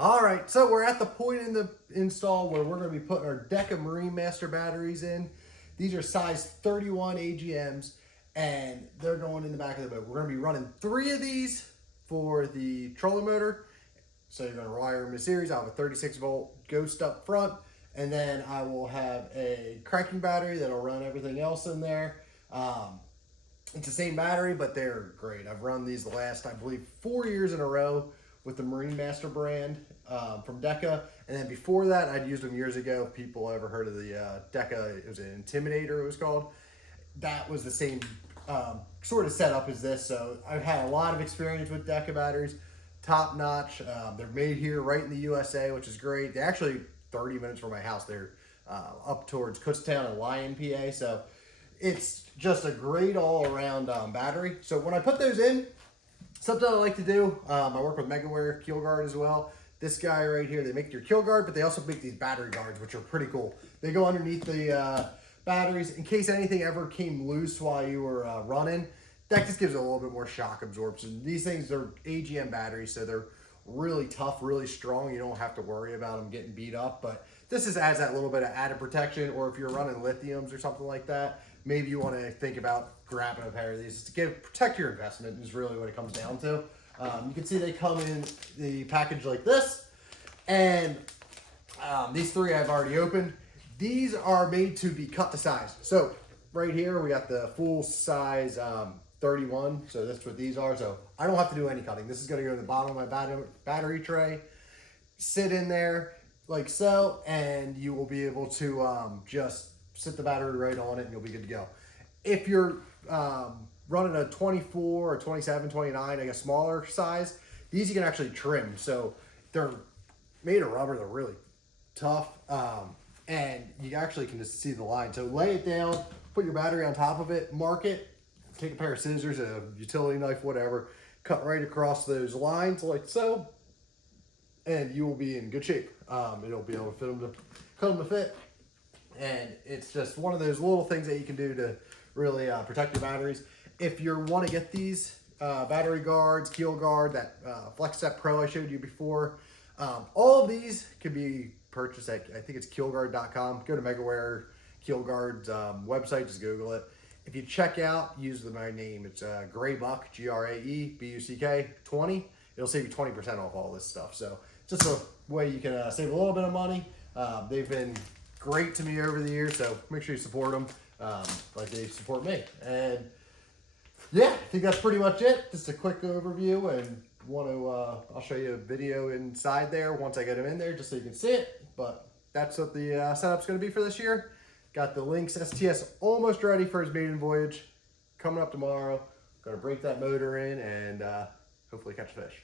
All right, so we're at the point in the install where we're going to be putting our Deka Marine Master batteries in. These are size 31 AGMs, and they're going in the back of the boat. We're going to be running 3 of these for the trolling motor. So you're going to wire them in series. I'll have a 36 volt Ghost up front, and then I will have a cranking battery that'll run everything else in there. It's the same battery, but they're great. I've run these the last, I believe, 4 years in a row with the Marine Master brand from Deka. And then before that, I'd used them years ago. If people ever heard of the Deka, it was an Intimidator, it was called. That was the same sort of setup as this. So I've had a lot of experience with Deka batteries, top notch. They're made here right in the USA, which is great. They're actually 30 minutes from my house. They're up towards Kutztown and Lyon, PA. So it's just a great all-around battery. So when I put those in, something I like to do, I work with Megaware keel guard as well. This guy right here, they make your keel guard, but they also make these battery guards, which are pretty cool. They go underneath the batteries in case anything ever came loose while you were running. That just gives it a little bit more shock absorption. These things are AGM batteries, so they're really tough, really strong. You don't have to worry about them getting beat up, but this is adds that little bit of added protection. Or if you're running lithiums or something like that, maybe you want to think about grabbing a pair of these to protect your investment is really what it comes down to. You can see they come in the package like this, and these 3 I've already opened. These are made to be cut to size. So right here we got the full size 31, so that's what these are. So I don't have to do any cutting. This is going to go to the bottom of my battery tray, sit in there like so, and you will be able to just sit the battery right on it and you'll be good to go. If you're running a 24 or 27, 29, like a smaller size, these you can actually trim. So they're made of rubber, they're really tough, and you actually can just see the line. So lay it down, put your battery on top of it, mark it, take a pair of scissors, a utility knife, whatever, cut right across those lines like so, and you will be in good shape. It'll be able to cut them to fit. And it's just one of those little things that you can do to really protect your batteries. If you want to get these battery guards, keel guard, that Flex Set Pro I showed you before, all of these can be purchased at, I think it's keelguard.com. Go to Megaware Keel Guard's website, just Google it. If you check out, use my name. It's Graybuck, GRAEBUCK 20. It'll save you 20% off all this stuff. So just a way you can save a little bit of money. They've been great to me over the years, so make sure you support them like they support me. And yeah, I think that's pretty much it. Just a quick overview, and I'll show you a video inside there once I get them in there, just so you can see it. But that's what the setup's going to be for this year. Got the Lynx STS almost ready for his maiden voyage. Coming up tomorrow. Going to break that motor in and hopefully catch fish.